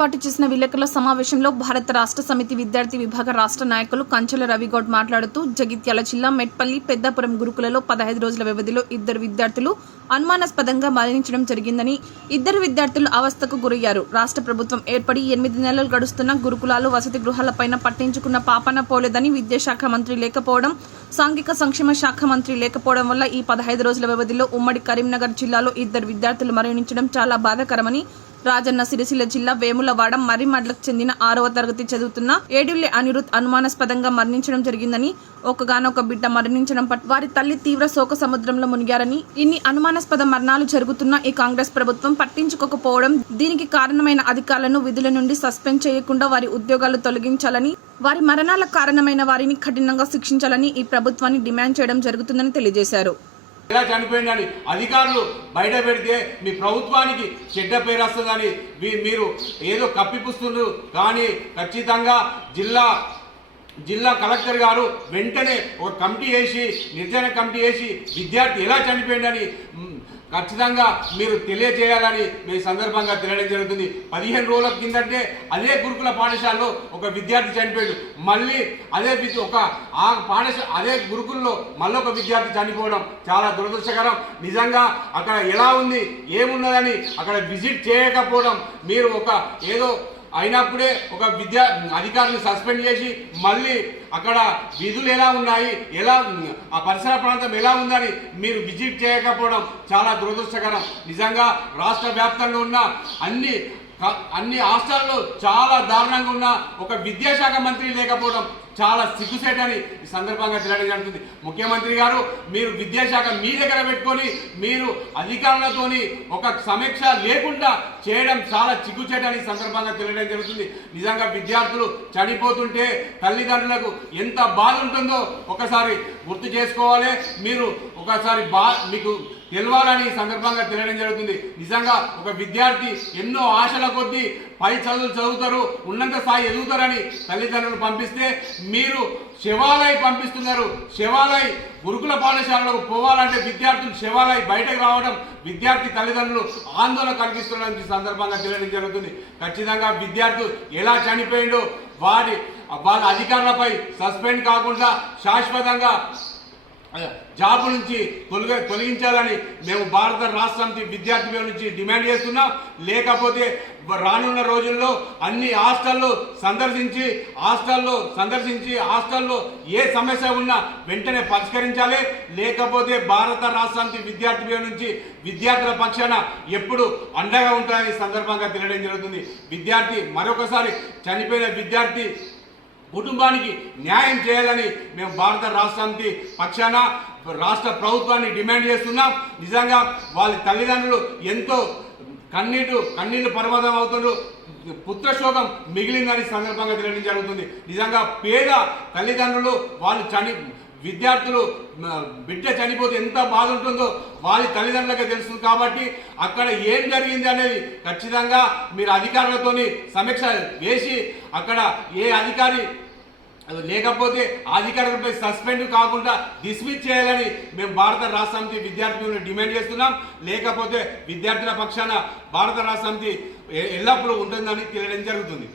ఏర్పాటు చేసిన విలేకరుల సమావేశంలో భారత రాష్ట్ర సమితి విద్యార్థి విభాగ రాష్ట్ర నాయకులు కంచెల రవిగౌడ్ మాట్లాడుతూ జగిత్యాల జిల్లా మెట్పల్లి పెద్దాపురం గురుకులలో పదహైదు రోజుల వ్యవధిలో ఇద్దరు విద్యార్థులు అనుమానాస్పదంగా మరణించడం జరిగిందని ఇద్దరు విద్యార్థులు అవస్థకు గురయ్యారు. రాష్ట్ర ప్రభుత్వం ఏర్పడి ఎనిమిది నెలలు గడుస్తున్న గురుకులాలు వసతి గృహాలపైన పట్టించుకున్న పాపన పోలేదని విద్యాశాఖ మంత్రి లేకపోవడం సాంఘిక సంక్షేమ శాఖ మంత్రి లేకపోవడం వల్ల ఈ పదహైదు రోజుల వ్యవధిలో ఉమ్మడి కరీంనగర్ జిల్లాలో ఇద్దరు విద్యార్థులు మరణించడం చాలా బాధాకరమని రాజన్న సిరిసిల్ల జిల్లా వేములవాడ మర్రిమడ్లకు చెందిన ఆరవ తరగతి చదువుతున్న ఏడుల్లి అనిరుద్ అనుమానాస్పదంగా మరణించడం జరిగిందని ఒకగానొక బిడ్డ మరణించడం పట్ల వారి తల్లి తీవ్ర శోక సముద్రంలో మునిగారని ఇన్ని అనుమానాస్పద మరణాలు జరుగుతున్న ఈ కాంగ్రెస్ ప్రభుత్వం పట్టించుకోకపోవడం దీనికి కారణమైన అధికారులను విధుల నుండి సస్పెండ్ చేయకుండా వారి ఉద్యోగాలు తొలగించాలని వారి మరణాల కారణమైన వారిని కఠినంగా శిక్షించాలని ఈ ప్రభుత్వాన్ని డిమాండ్ చేయడం జరుగుతుందని తెలియజేశారు. ఎలా చనిపోయిందని అధికారులు బయట పెడితే మీ ప్రభుత్వానికి చెడ్డ పేరు వస్తుందని మీ- మీరు ఏదో కప్పిపుస్తున్నారు. కానీ ఖచ్చితంగా జిల్లా జిల్లా కలెక్టర్ గారు వెంటనే ఒక కమిటీ వేసి నిర్జన కమిటీ వేసి విద్యార్థి ఎలా చనిపోయిందని ఖచ్చితంగా మీరు తెలియజేయాలని మీ సందర్భంగా తెలియడం జరుగుతుంది. పదిహేను రోజుల కిందంటే అదే గురుకుల పాఠశాలలో ఒక విద్యార్థి చనిపోయాడు. మళ్ళీ అదే ఒక ఆ పాఠశాల అదే గురుకుల్లో మళ్ళీ ఒక విద్యార్థి చనిపోవడం చాలా దురదృష్టకరం. నిజంగా అక్కడ ఎలా ఉంది ఏమున్నదని అక్కడ విజిట్ చేయకపోవడం మీరు ఒక ఏదో అయినప్పుడే ఒక విద్యా అధికారులు సస్పెండ్ చేసి మళ్ళీ అక్కడ విధులు ఎలా ఉన్నాయి ఎలా ఆ పరిసర ప్రాంతం ఎలా ఉందని మీరు విజిట్ చేయకపోవడం చాలా దురదృష్టకరం. నిజంగా రాష్ట్ర వ్యాప్తంగా ఉన్న అన్ని అన్ని హాస్టల్లో చాలా దారుణంగా ఉన్న ఒక విద్యాశాఖ మంత్రి లేకపోవడం చాలా సిగ్గుసేటని ఈ సందర్భంగా తెలియడం జరుగుతుంది ముఖ్యమంత్రి గారు మీరు విద్యాశాఖ మీ దగ్గర పెట్టుకొని మీరు అధికారులతోని ఒక సమీక్ష లేకుండా చేయడం చాలా సిగ్గుచేటని సందర్భంగా తెలియడం జరుగుతుంది. నిజంగా విద్యార్థులు చనిపోతుంటే తల్లిదండ్రులకు ఎంత బాధ ఉంటుందో ఒకసారి గుర్తు చేసుకోవాలి. మీరు ఒకసారి బా మీకు తెలవాలని సందర్భంగా తెలియడం జరుగుతుంది. నిజంగా ఒక విద్యార్థి ఎన్నో ఆశల కొద్దీ పై చదువులు చదువుతారు ఉన్నంత స్థాయి ఎదుగుతారని తల్లిదండ్రులు పంపిస్తే మీరు శివాలయ పంపిస్తున్నారు. శివాలయ గురుకుల పాఠశాలలకు పోవాలంటే విద్యార్థులు శివాలయ బయటకు రావడం విద్యార్థి తల్లిదండ్రులు ఆందోళన కలిగిస్తున్నారని ఈ సందర్భంగా తెలియడం జరుగుతుంది. ఖచ్చితంగా విద్యార్థులు ఎలా చనిపోయిండో వారి వాళ్ళ అధికారులపై సస్పెండ్ కాకుండా శాశ్వతంగా జాబ్ నుంచి తొలగ తొలగించాలని మేము భారత రాష్ట్ర సమితి విద్యార్థి నుంచి డిమాండ్ చేస్తున్నాం. లేకపోతే రానున్న రోజుల్లో అన్ని హాస్టల్లో సందర్శించి హాస్టల్లో సందర్శించి హాస్టల్లో ఏ సమస్య ఉన్నా వెంటనే పరిష్కరించాలి. లేకపోతే భారత రాష్ట్ర సమితి విద్యార్థి నుంచి విద్యార్థుల పక్షాన ఎప్పుడు అండగా ఉంటాయని సందర్భంగా తెలియడం జరుగుతుంది. విద్యార్థి మరొకసారి చనిపోయిన విద్యార్థి కుటుంబానికి న్యాయం చేయాలని మేము భారత రాష్ట్రానికి పక్షాన రాష్ట్ర ప్రభుత్వాన్ని డిమాండ్ చేస్తున్నాం. నిజంగా వాళ్ళ తల్లిదండ్రులు ఎంతో కన్నీటు కన్నీళ్ళు పర్వతం అవుతుండ్రు. పుత్రశోకం మిగిలిందని సందర్భంగా తెలియడం జరుగుతుంది. నిజంగా పేద తల్లిదండ్రులు వాళ్ళు చని విద్యార్థులు బిడ్డ చనిపోతే ఎంత బాధ ఉంటుందో వారి తల్లిదండ్రులకే తెలుస్తుంది కాబట్టి అక్కడ ఏం జరిగింది అనేది ఖచ్చితంగా మీరు అధికారులతోని సమీక్ష వేసి అక్కడ ఏ అధికారి లేకపోతే అధికారులపై సస్పెండ్ కాకుండా డిస్మిస్ చేయాలని మేము భారత రాష్ట్ర సమితి విద్యార్థులను డిమాండ్ చేస్తున్నాం. లేకపోతే విద్యార్థుల పక్షాన భారత రాష్ట్ర సమితి ఎల్లప్పుడూ ఉంటుందని తెలియడం జరుగుతుంది.